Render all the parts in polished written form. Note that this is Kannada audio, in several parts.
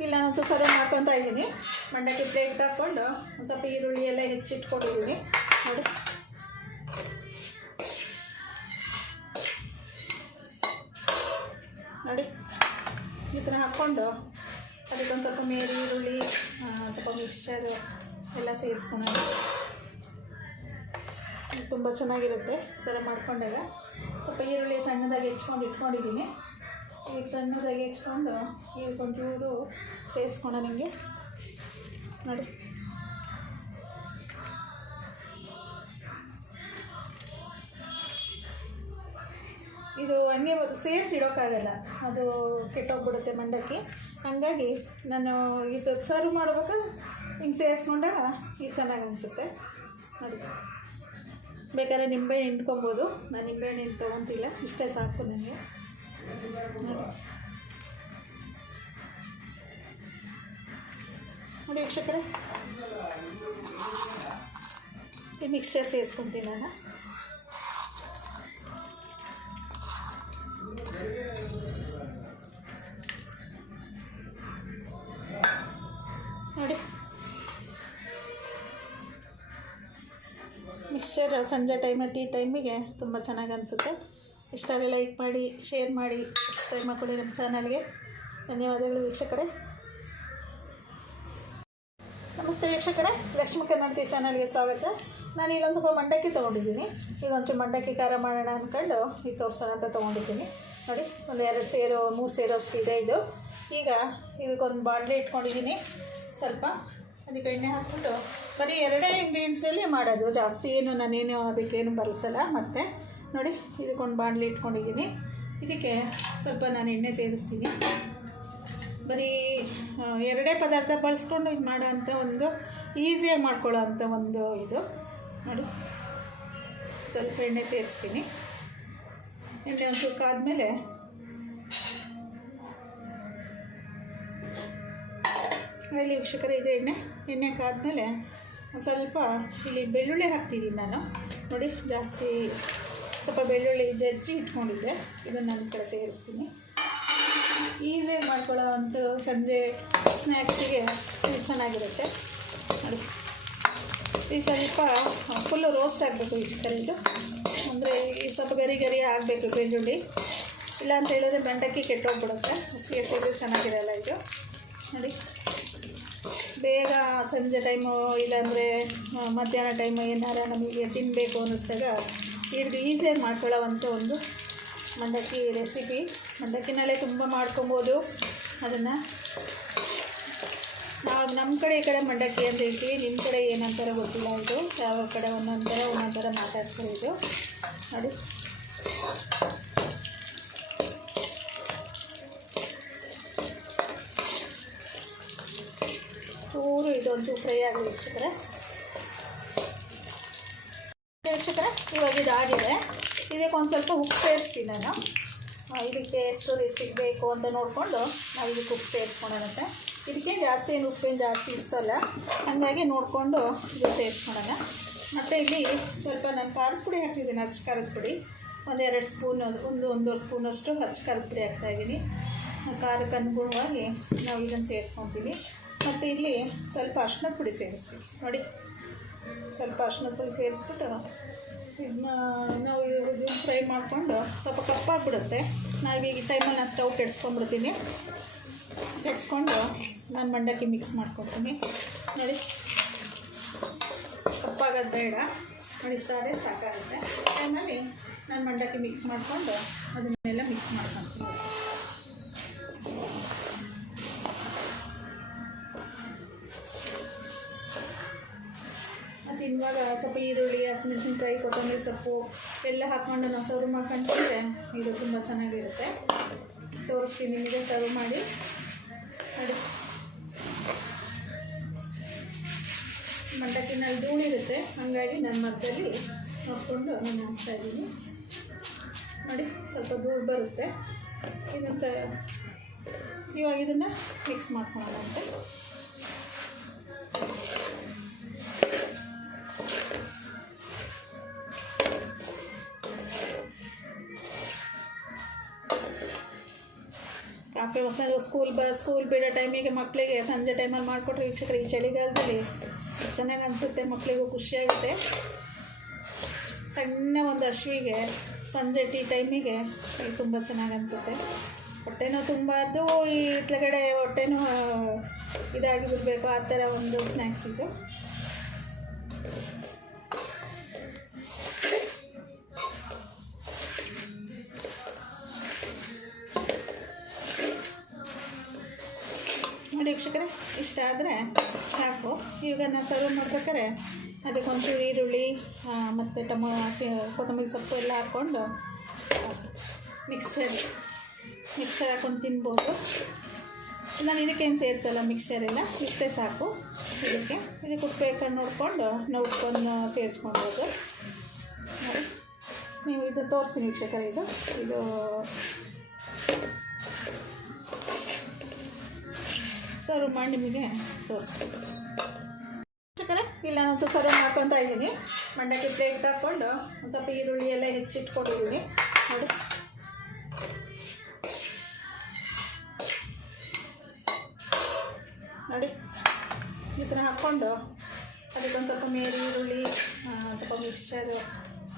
ಇಲ್ಲ ನಾನು ಒಂಚೂರು ಸರ್ವ್ ಮಾಡ್ಕೊತಾ ಇದ್ದೀನಿ. ಮಂಡಕ್ಕಿ ಪ್ಲೇಟ್ ಹಾಕ್ಕೊಂಡು ಒಂದು ಸ್ವಲ್ಪ ಈರುಳ್ಳಿ ಎಲ್ಲ ಹೆಚ್ಚಿಟ್ಕೊಂಡಿದ್ದೀನಿ ನೋಡಿ. ನೋಡಿ ಈ ಥರ ಹಾಕ್ಕೊಂಡು ಅದಕ್ಕೊಂದು ಸ್ವಲ್ಪ ಮೇಲೆ ಈರುಳ್ಳಿ ಸ್ವಲ್ಪ ಮಿಕ್ಸ್ಚರು ಎಲ್ಲ ಸೇರಿಸ್ಕೊಳ್ಳೋಣ. ತುಂಬ ಚೆನ್ನಾಗಿರುತ್ತೆ ಈ ಥರ ಮಾಡ್ಕೊಂಡಾಗ. ಸ್ವಲ್ಪ ಈರುಳ್ಳಿ ಸಣ್ಣದಾಗಿ ಹೆಚ್ಕೊಂಡು ಇಟ್ಕೊಂಡಿದ್ದೀನಿ. ಈಗ ಸಣ್ಣದಾಗಿ ಹೆಚ್ಕೊಂಡು ಇದಕ್ಕೊಂಚೂರು ಸೇರಿಸ್ಕೊಂಡು ನಿಮಗೆ ನೋಡಿ. ಇದು ಹಂಗೆ ಸೇರಿಸಿ ಇಡೋಕ್ಕಾಗಲ್ಲ, ಅದು ಕೆಟ್ಟೋಗ್ಬಿಡುತ್ತೆ ಮಂಡಕ್ಕಿ. ಹಾಗಾಗಿ ನಾನು ಇದು ಸರ್ವ್ ಮಾಡ್ಬೇಕಾದ್ರೆ ಹಿಂಗೆ ಸೇರಿಸ್ಕೊಂಡಾಗ ಇದು ಚೆನ್ನಾಗಿ ಅನಿಸುತ್ತೆ ನೋಡಿ. ಬೇಕಾದ್ರೆ ನಿಂಬೆಹಣ್ಣು ಹಿಂಡ್ಕೊಬೋದು, ನಾನು ನಿಂಬೆಹಣ್ಣು ತೊಗೊತಿಲ್ಲ, ಇಷ್ಟೇ ಸಾಕು ನನಗೆ ನೋಡಿ ವೀಕ್ಷಕರೇ. ಈ ಮಿಕ್ಸ್ಚರ್ ಸೇರಿಸ್ಕೊತೀನಿ ನಾನು. ನೋಡಿ ಮಿಕ್ಸ್ಚರ್ ಸಂಜೆ ಟೀ ಟೈಮಿಗೆ ತುಂಬ ಚೆನ್ನಾಗಿ ಅನಿಸುತ್ತೆ. ಇಷ್ಟಾಗಿ ಲೈಕ್ ಮಾಡಿ, ಶೇರ್ ಮಾಡಿ, ಸಬ್ಸ್ಕ್ರೈಬ್ ಮಾಡ್ಕೊಳ್ಳಿ ನಮ್ಮ ಚಾನಲ್ಗೆ. ಧನ್ಯವಾದಗಳು ವೀಕ್ಷಕರೇ. ನಮಸ್ತೆ ವೀಕ್ಷಕರೇ, ಲಕ್ಷ್ಮೀ ಕನ್ನಡತಿ ಚಾನಲ್ಗೆ ಸ್ವಾಗತ. ನಾನು ಇಲ್ಲೊಂದು ಸ್ವಲ್ಪ ಮಂಡಕ್ಕಿ ತೊಗೊಂಡಿದ್ದೀನಿ. ಇದೊಂಚೂರು ಮಂಡಕ್ಕಿ ಖಾರ ಮಾಡೋಣ ಅಂದ್ಕೊಂಡು ಇದು ತೋರಿಸೋಣ ಅಂತ ತೊಗೊಂಡಿದ್ದೀನಿ ನೋಡಿ. ಒಂದು 2 ಸೇರು 3 ಸೇರು ಅಷ್ಟು ಇದೆ ಇದು. ಈಗ ಇದಕ್ಕೊಂದು ಬಾಣಲೆ ಇಟ್ಕೊಂಡಿದ್ದೀನಿ. ಸ್ವಲ್ಪ ಅದಕ್ಕೆ ಎಣ್ಣೆ ಹಾಕ್ಬಿಟ್ಟು ಬರೀ 2 ಇಂಗ್ರೀಡಿಯೆಂಟ್ಸಲ್ಲಿ ಮಾಡೋದು, ಜಾಸ್ತಿ ಏನು ನಾನೇನು ಅದಕ್ಕೇನು ಬಳಸಲ್ಲ. ಮತ್ತು ನೋಡಿ ಇದಕ್ಕೊಂದು ಬಾಣಲೆ ಇಟ್ಕೊಂಡಿದ್ದೀನಿ. ಇದಕ್ಕೆ ಸ್ವಲ್ಪ ನಾನು ಎಣ್ಣೆ ಸೇರಿಸ್ತೀನಿ. ಬರೀ 2 ಪದಾರ್ಥ ಬಳಸ್ಕೊಂಡು ಇದು ಮಾಡೋ ಅಂಥ ಒಂದು ಈಸಿಯಾಗಿ ಮಾಡ್ಕೊಳ್ಳೋ ಅಂಥ ಒಂದು ಇದು ನೋಡಿ. ಸ್ವಲ್ಪ ಎಣ್ಣೆ ಸೇರಿಸ್ತೀನಿ. ಎಣ್ಣೆ ಒಂದು ಚೂರು ಕಾದ್ಮೇಲೆ ಇಲ್ಲಿ ವೀಕ್ಷಕರೇ ಇದು ಎಣ್ಣೆ ಕಾದ್ಮೇಲೆ ಒಂದು ಸ್ವಲ್ಪ ಇಲ್ಲಿ ಬೆಳ್ಳುಳ್ಳಿ ಹಾಕ್ತಿದ್ದೀನಿ ನಾನು ನೋಡಿ. ಜಾಸ್ತಿ ಸ್ವಲ್ಪ ಬೆಳ್ಳುಳ್ಳಿ ಜಜ್ಜಿ ಇಟ್ಕೊಂಡಿದ್ದೆ, ಇದನ್ನು ನನ್ನ ಕಡೆ ಸೇರಿಸ್ತೀನಿ. ಈಸಿಯಾಗಿ ಮಾಡ್ಕೊಳ್ಳೋ ಅಂಥ ಸಂಜೆ ಸ್ನ್ಯಾಕ್ಸಿಗೆ ಚೆನ್ನಾಗಿರುತ್ತೆ ನೋಡಿ. ಈ ಸ್ವಲ್ಪ ಫುಲ್ಲು ರೋಸ್ಟ್ ಆಗಬೇಕು ಈ ಥರ. ಇದು ಅಂದರೆ ಈ ಸ್ವಲ್ಪ ಗರಿ ಆಗಬೇಕು ಬೆಳ್ಳುಳ್ಳಿ, ಇಲ್ಲ ಅಂತ ಹೇಳಿದ್ರೆ ಮಂಡಕ್ಕಿ ಕೆಟ್ಟೋಗ್ಬಿಡುತ್ತೆ. ಹಸಿ ಹಸಿದು ಚೆನ್ನಾಗಿರಲ್ಲ ಇದು ನೋಡಿ. ಬೇಗ ಸಂಜೆ ಟೈಮು ಇಲ್ಲಾಂದರೆ ಮಧ್ಯಾಹ್ನ ಟೈಮು ಏನಾರ ನಮಗೆ ತಿನ್ನಬೇಕು ಅನ್ನಿಸ್ದಾಗ ಇದು ಈಸಿಯಾಗಿ ಮಾಡ್ಕೊಳ್ಳೋವಂಥ ಒಂದು ಮಂಡಕ್ಕಿ ರೆಸಿಪಿ. ಮಂಡಕ್ಕಿನಲ್ಲೇ ತುಂಬ ಮಾಡ್ಕೊಬೋದು. ಅದನ್ನು ನಾವು ನಮ್ಮ ಕಡೆ ಈ ಕಡೆ ಮಂಡಕ್ಕಿ ಅಂತ ಹೇಳ್ತೀವಿ, ನಿಮ್ಮ ಕಡೆ ಏನಂತಾರ ಗೊತ್ತಿಲ್ಲ. ಇದು ಯಾವ ಕಡೆ ಒಂದೊಂದು ಥರ ಮಾತಾಡ್ತಾರೆ ಇದು ನೋಡಿ. ಚೂರು ಇದೊಂದು ಫ್ರೈ ಆಗಲಿ ವೀಕ್ಷಕರೇ. ಇವಾಗ ಇದಾಗಿದೆ. ಇದಕ್ಕೆ ಒಂದು ಸ್ವಲ್ಪ ಉಪ್ಪು ಸೇರಿಸ್ತೀನಿ ನಾನು. ಇದಕ್ಕೆ ಎಷ್ಟು ರುಚಿಗೆ ಬೇಕು ಅಂತ ನೋಡಿಕೊಂಡು ನಾವು ಇದಕ್ಕೆ ಉಪ್ಪು ಸೇರಿಸ್ಕೊಳೋಣಂತೆ. ಇದಕ್ಕೆ ಜಾಸ್ತಿ ಏನು ಉಪ್ಪೇನು ಜಾಸ್ತಿ ಇಡಿಸೋಲ್ಲ, ಹಾಗಾಗಿ ನೋಡಿಕೊಂಡು ಇದು ಸೇರಿಸ್ಕೊಳೋಣ. ಮತ್ತು ಇಲ್ಲಿ ಸ್ವಲ್ಪ ನಾನು ಖಾರದ ಪುಡಿ ಹಾಕ್ತಿದ್ದೀನಿ, ಹಚ್ಚ ಖಾರದ ಪುಡಿ. 1-2 ಸ್ಪೂನು, ಒಂದೂವರೆ ಸ್ಪೂನಷ್ಟು ಹಚ್ಚ ಖಾರದ ಪುಡಿ ಹಾಕ್ತಾಯಿದ್ದೀನಿ. ಖಾರಕ್ಕೆ ಅನುಗುಣವಾಗಿ ನಾವು ಇದನ್ನು ಸೇರಿಸ್ಕೊತೀವಿ. ಮತ್ತು ಇಲ್ಲಿ ಸ್ವಲ್ಪ ಅರಿಶಿಣದ ಪುಡಿ ಸೇರಿಸ್ತೀವಿ ನೋಡಿ. ಸ್ವಲ್ಪ ಅರಿಶಿಣದ ಪುಡಿ ಸೇರಿಸ್ಬಿಟ್ಟು ಇದನ್ನ ನಾವು ಇದನ್ನು ಫ್ರೈ ಮಾಡಿಕೊಂಡು ಸ್ವಲ್ಪ ಕಪ್ಪಾಗಿಬಿಡುತ್ತೆ. ನಾವು ಈ ಟೈಮಲ್ಲಿ ನಾನು ಸ್ಟವ್ ಕೆಡಿಸ್ಕೊಂಡ್ಬಿಡ್ತೀನಿ. ಕೆಡಿಸ್ಕೊಂಡು ನಾನು ಮಂಡಕ್ಕಿ ಮಿಕ್ಸ್ ಮಾಡ್ಕೊತೀನಿ ನೋಡಿ. ಕಪ್ಪಾಗೋದು ಬೇಡ ನೋಡಿ, ಇಷ್ಟಾದರೆ ಸಾಕಾಗುತ್ತೆ. ಟೈಮಲ್ಲಿ ನಾನು ಮಂಡಕ್ಕಿ ಮಿಕ್ಸ್ ಮಾಡಿಕೊಂಡು ಅದನ್ನೆಲ್ಲ ಮಿಕ್ಸ್ ಮಾಡ್ಕೊತೀನಿ. ಮತ್ತು ಇವಾಗ ಸ್ವಲ್ಪ ಈರುಳ್ಳಿ, ಹಸಿಮೆಣಸಿನ್ಕಾಯಿ, ಕೊತ್ತಂಬರಿ ಸೊಪ್ಪು ಎಲ್ಲ ಹಾಕ್ಕೊಂಡು ನಾವು ಸರ್ವ್ ಮಾಡ್ಕೊಂಡ್ರೆ ಇದು ತುಂಬ ಚೆನ್ನಾಗಿರುತ್ತೆ. ತೋರಿಸ್ತೀನಿ ನಿಮಗೆ ಸರ್ವ್ ಮಾಡಿ ನೋಡಿ. ಮಂಡಕ್ಕಿನಲ್ಲಿ ಧೂಳಿರುತ್ತೆ, ಹಾಗಾಗಿ ನನ್ನ ಮಧ್ಯದಲ್ಲಿ ನೋಡಿಕೊಂಡು ನಾನು ಹಾಕ್ತಾಯಿದ್ದೀನಿ ನೋಡಿ. ಸ್ವಲ್ಪ ಧೂಳು ಬರುತ್ತೆ. ಇದಂತ ಇವಾಗ ಇದನ್ನು ಮಿಕ್ಸ್ ಮಾಡ್ಕೊಳ್ಳೋಣಂತೆ. ಕಾಫಿ ಸ್ಕೂಲ್ ಬಿಡೋ ಟೈಮಿಗೆ ಮಕ್ಕಳಿಗೆ ಸಂಜೆ ಟೈಮಲ್ಲಿ ಮಾಡಿಕೊಟ್ರೆ ವೀಕ್ಷಕರು ಈ ಚಳಿಗಾಲದಲ್ಲಿ ಚೆನ್ನಾಗಿ ಅನಿಸುತ್ತೆ, ಮಕ್ಕಳಿಗೂ ಖುಷಿಯಾಗುತ್ತೆ. ಸಣ್ಣ ಒಂದು ಹಶ್ವಿಗೆ ಸಂಜೆ ಟೀ ಟೈಮಿಗೆ ಇದು ತುಂಬ ಚೆನ್ನಾಗಿ ಅನಿಸುತ್ತೆ. ಹೊಟ್ಟೆನೂ ತುಂಬಾದ್ದು, ಈ ಇತ್ಲಗಡೆ ಹೊಟ್ಟೆನೂ ಇದಾಗಿ ಬಿಡಬೇಕು, ಆ ಥರ ಒಂದು ಸ್ನ್ಯಾಕ್ಸ್ ಇದು. ನೋಡಿ ವೀಕ್ಷಕರೇ, ಇಷ್ಟ ಆದರೆ ಸಾಕು. ಇವಾಗ ನಾನು ಸರ್ವ್ ಮಾಡ್ಬೇಕಾದ್ರೆ ಅದಕ್ಕೊಂಚೂರು ಈರುಳ್ಳಿ ಮತ್ತು ಕೊತ್ತಂಬರಿ ಸೊಪ್ಪು ಎಲ್ಲ ಹಾಕ್ಕೊಂಡು ಮಿಕ್ಸ್ಚರ್ ಹಾಕ್ಕೊಂಡು ತಿನ್ಬೋದು. ನಾನು ಇದಕ್ಕೇನು ಸೇರಿಸಲ್ಲ, ಮಿಕ್ಸ್ಚರ್ ಎಲ್ಲ ಇಷ್ಟೇ ಸಾಕು. ಇದಕ್ಕೆ ಉಪ್ಪು ಬೇಕಂಡು ನೋಡಿಕೊಂಡು ನಾವು ಉಪ್ಪನ್ನು ಸೇರಿಸ್ಕೊಳ್ಬೋದು. ನೋಡಿ, ನೀವು ಇದು ತೋರಿಸ್ತೀನಿ ವೀಕ್ಷಕರೇ, ಇದು ಸರ್ವ್ ಮಾಡಿ ನಿಮಗೆ ತೋರಿಸ್ತೀನಿ ವೀಕ್ಷಕರೇ. ಇಲ್ಲ ನಾನು ಸ್ವಲ್ಪ ಸರ್ವ್ ಮಾಡ್ಕೊತಾ ಇದ್ದೀನಿ. ಮಂಡಕ್ಕಿ ಪ್ಲೇಟ್ ಹಾಕ್ಕೊಂಡು ಒಂದು ಸ್ವಲ್ಪ ಈರುಳ್ಳಿ ಎಲ್ಲ ಹೆಚ್ಚಿಟ್ಕೊಂಡಿದ್ದೀನಿ. ನೋಡಿ ಈ ಥರ ಹಾಕ್ಕೊಂಡು ಅದಕ್ಕೊಂದು ಸ್ವಲ್ಪ ಮೇಲೆ ಈರುಳ್ಳಿ, ಸ್ವಲ್ಪ ಮಿಕ್ಸ್ಚರು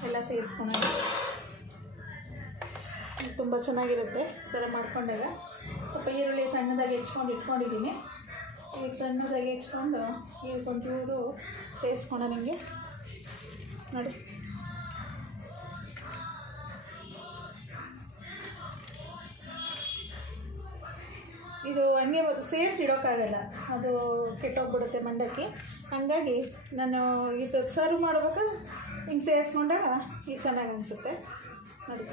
ಎಲ್ಲ ಸೇರಿಸ್ಕೊಳ್ಳೋದು ತುಂಬ ಚೆನ್ನಾಗಿರುತ್ತೆ. ಈ ಥರ ಮಾಡ್ಕೊಂಡಾಗ ಸ್ವಲ್ಪ ಈರುಳ್ಳಿ ಸಣ್ಣದಾಗಿ ಹೆಚ್ಕೊಂಡು ಇಟ್ಕೊಂಡಿದ್ದೀನಿ. ಈಗ ಸಣ್ಣದಾಗಿ ಹೆಚ್ಕೊಂಡು ಇದಕ್ಕೊಂಚೂರು ಸೇರಿಸ್ಕೊಂಡು ನಿಮಗೆ ನೋಡಿ. ಇದು ಹಂಗೆ ಸೇರಿಸಿ ಇಡೋಕ್ಕಾಗಲ್ಲ, ಅದು ಕೆಟ್ಟೋಗ್ಬಿಡುತ್ತೆ ಮಂಡಕ್ಕಿ. ಹಾಗಾಗಿ ನಾನು ಇದು ಸರ್ವ್ ಮಾಡ್ಬೇಕಾದ್ರೆ ಹಿಂಗೆ ಸೇರಿಸ್ಕೊಂಡಾಗ ಇದು ಚೆನ್ನಾಗಿ ಅನಿಸುತ್ತೆ. ನೋಡಿ,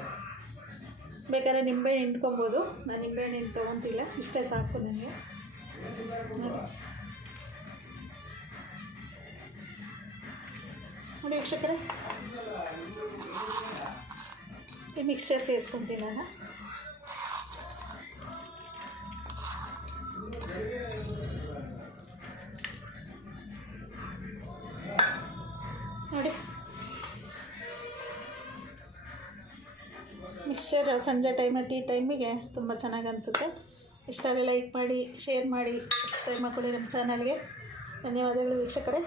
ಬೇಕಾದ್ರೆ ನಿಂಬೆಹಣ್ಣು ಹಿಂಡ್ಕೊಬೋದು. ನಾನು ನಿಂಬೆಹಣ್ಣು ತೊಗೊತಿಲ್ಲ, ಇಷ್ಟೇ ಸಾಕು ನನಗೆ. ನೋಡಿ ವೀಕ್ಷಕರೇ, ಈ ಮಿಕ್ಸ್ಚರ್ ಸೇರಿಸ್ಕೊತೀನಿ ನಾನು. ನೋಡಿ, ಮಿಕ್ಸ್ಚರ್ ಸಂಜೆ ಟೀ ಟೈಮಿಗೆ ತುಂಬ ಚೆನ್ನಾಗಿ ಅನಿಸುತ್ತೆ. ಇಷ್ಟಾದರೆ ಲೈಕ್ ಮಾಡಿ, ಶೇರ್ ಮಾಡಿ, ಸಬ್ಸ್ಕ್ರೈಬ್ ಮಾಡಿಕೊಡಿ ನಮ್ಮ ಚಾನಲ್ಗೆ. ಧನ್ಯವಾದಗಳು ವೀಕ್ಷಕರೇ.